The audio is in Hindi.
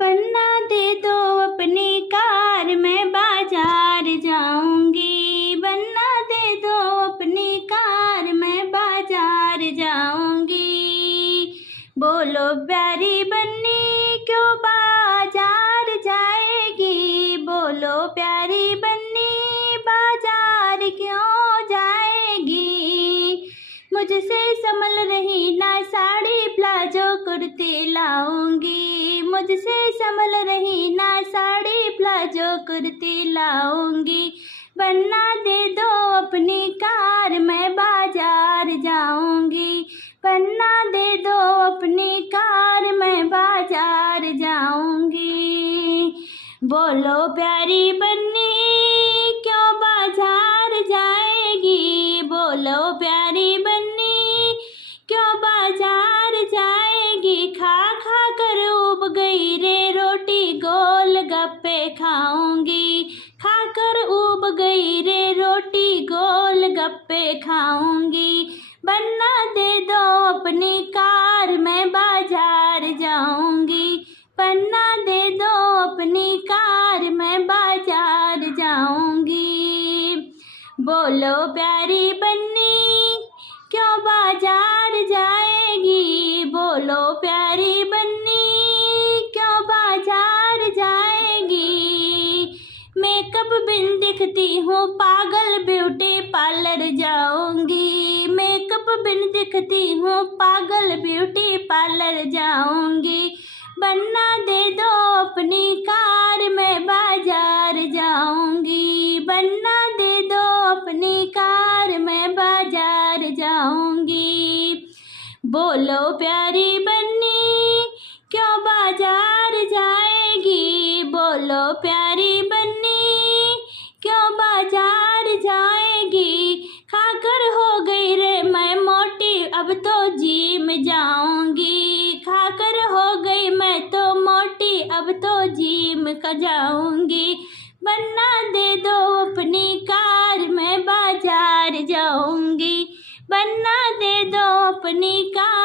पन्ना दे दो अपनी कार, मैं बाजार जाऊंगी। पन्ना दे दो अपनी कार, मैं बाजार जाऊंगी। बोलो प्यारी बन्नी क्यों बाजार जाएगी, बोलो प्यारी बन्नी बाजार क्यों जाएगी। मुझसे संभल रही ना साड़ी प्लाजो कुर्ती लाऊंगी, मुझसे संभल रही ना साड़ी प्लाजो कुर्ती लाऊंगी। पन्ना दे दो अपनी कार, मैं बाजार जाऊंगी। पन्ना दे दो अपनी कार, मैं बाजार जाऊंगी। बोलो प्यारी बन्नी क्यों बाजार जाएगी, बोलो प्यारी बन्नी क्यों बाजार जाएगी। खा खा कर उब गई रे रोटी, गोल गप्पे खाऊंगी। खा कर उब गई रे रोटी, गोल गप्पे खाऊंगी। पन्ना दे दो अपनी कार, मैं बाजार जाऊंगी। पन्ना दे दो अपनी कार, मैं बाजार जाऊंगी। बोलो प्यारी बन्नी क्यों बाजार जाएगी, बोलो प्यारी बन्नी क्यों बाजार जाएगी। मेकअप बिन दिखती हूँ पागल, ब्यूटी पार्लर जाऊंगी। मेकअप बिन दिखती हूँ पागल, ब्यूटी पार्लर जाऊंगी। पन्ना दे दो अपनी कार, मैं बाजार जाऊंगी। पन्ना दे दो अपनी कार, मैं बाजार जाऊंगी। बोलो प्यारी बन्नी क्यों बाजार जाएगी, बोलो प्यारी बन्नी क्यों बाजार जाएगी। खाकर हो गई रे मैं मोटी, अब तो जिम जाऊंगी। खाकर हो गई मैं तो मोटी, अब तो जिम का जाऊंगी। पन्ना दे दो अपनी कार, मैं बाजार जाऊंगी। पन्ना दे दो अपनी कार।